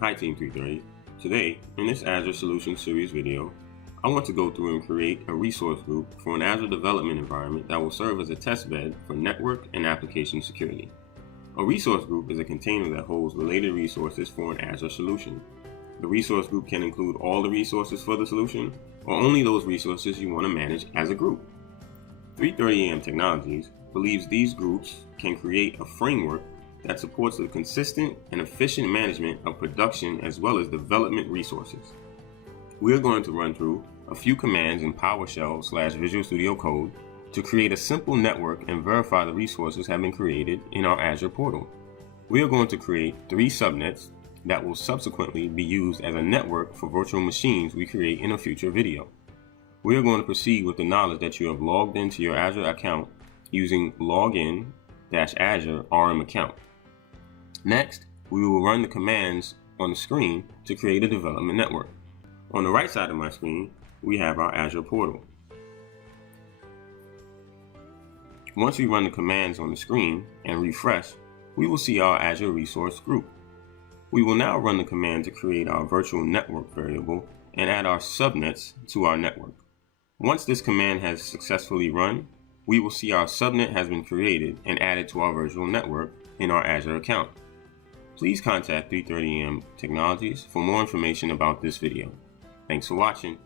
Hi Team 330. Today, in this Azure Solutions Series video, I want to go through and create a resource group for an Azure development environment that will serve as a test bed for network and application security. A resource group is a container that holds related resources for an Azure solution. The resource group can include all the resources for the solution or only those resources you want to manage as a group. 330am Technologies believes these groups can create a framework that supports the consistent and efficient management of production as well as development resources. We're going to run through a few commands in PowerShell/Visual Studio Code to create a simple network and verify the resources have been created in our Azure portal. We are going to create 3 subnets that will subsequently be used as a network for virtual machines we create in a future video. We are going to proceed with the knowledge that you have logged into your Azure account using login-azure rm account. Next, we will run the commands on the screen to create a development network. On the right side of my screen, we have our Azure portal. Once we run the commands on the screen and refresh, we will see our Azure resource group. We will now run the command to create our virtual network variable and add our subnets to our network. Once this command has successfully run, we will see our subnet has been created and added to our virtual network in our Azure account. Please contact 330am Technologies for more information about this video. Thanks for watching.